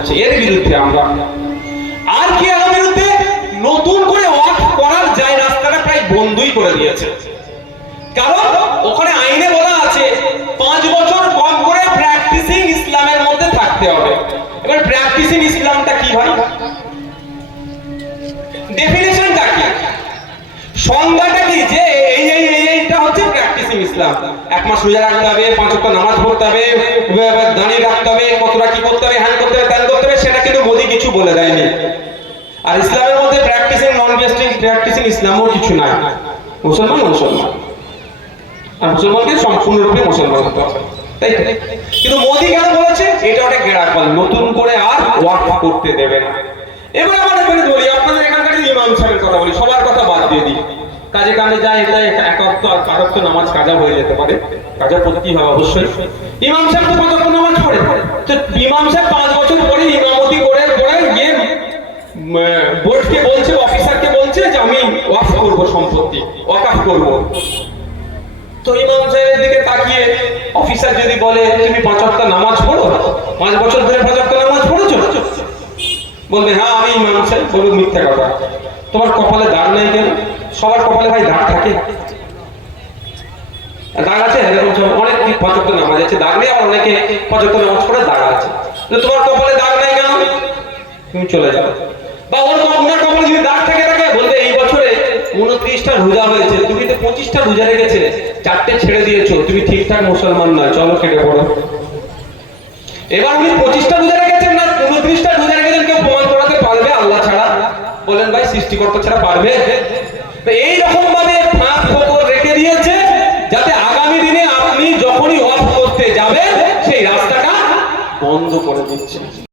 করছে, এর বিরুদ্ধে আমরা। আর কি এর বিরুদ্ধে? নতুন করে ওয়াকফ করার যায় রাস্তাটা প্রায় বন্ধই করে দিয়েছে। কারণ ওখানে আইনে বলা আছে 5 বছর কম করে প্র্যাকটিসিং ইসলামের মধ্যে থাকতে হবে। এবার প্র্যাকটিসিং ইসলামটা কি ভাই? ডেফিনিশনটা কি, সংজ্ঞাটা কি, যে এইটা হচ্ছে প্র্যাকটিসিং ইসলাম। 1 মাস রোজা রাখতে হবে, 5 ওয়াক্ত নামাজ পড়তে হবে, দাঁড়িয়ে রাখতে হবে, কতটা কি করতে হবে, হ্যান করতে হবে, ত্যান করতে হবে, সেটা কিন্তু মোদি কিছু বলে দেয়নি। আর ইসলামের মধ্যে প্র্যাকটিসিং নন প্র্যাকটিসিং ইসলামও কিছু নাই। মুসলমান আর মুসলমানকে সম্পূর্ণরূপে মুসলমান হতে হবে, তাই তো? কিন্তু মোদি কেন বলেছে? এটা ওটা গেরাকল, নতুন করে আর ওয়াকফ করতে দেবে না। এবার আমার এখানে বলি, আপনাদের এখানকার ইমাম সাহেবের কথা বলি, সবার কথা বাদ দিয়ে দিই। কাজে কামে যায়, এটা একাত্ত আর কারক্ত নামাজ কাজা হয়ে যেতে পারে, কাজা পড়তেই হবে অবশ্যই। ইমাম সাহেব তো 5 ওয়াক্ত নামাজ পড়ে, তো ইমাম সাহেব 5 বছর পরে ইমামতি করে গিয়ে বোর্ডকে বলছে, অফিসারকে বলছে যে আমি ওয়াকফ করবো, সম্পত্তি ওয়াকফ করবো। তো ইমাম সাহেবের দিকে তাকিয়ে অফিসার যদি বলে তুমি 5 ওয়াক্ত নামাজ পড়ো, 5 বছর ধরে 5 ওয়াক্ত নামাজ পড়েছো, বলবে হ্যাঁ আমি ইমাম সাহেব। বলবে মিথ্যা কথা, তোমার কপালে দাগ নাই কেন? সবার কপালে ভাই দাগ থাকে, দাগ আছে, এরকম অনেক 5 ওয়াক্ত নামাজ আছে, দাগ নেই, আর অনেকে 5 ওয়াক্ত নামাজ পড়ে দাগ আছে। তোমার কপালে দাগ নাই কেন? তুমি চলে যাও। বা ওনার কপালে যদি দাগ থাকে, বলবে এই বছরে 29টা রোজা হয়েছে, তুমি তো 25টা রোজা রেখেছিলে, 4টে ছেড়ে দিয়েছো, তুমি ঠিকঠাক মুসলমান নয়, চলো কেটে পড়ো। এবার উনি 25টা রোজা রেখেছেন না 29টা রোজা রেখেছেন, কেউ প্রমাণ করাতে পারবে আল্লাহ ছাড়া? বলেন ভাই, সৃষ্টিকর্তা ছাড়া পারবে? তো এইরকম ভাবে ফাঁক ফোকর রেখে দিয়েছে, যাতে আগামী দিনে আপনি যখনই ওয়াকফ করতে যাবেন সেই রাস্তাটা বন্ধ করে দিচ্ছে।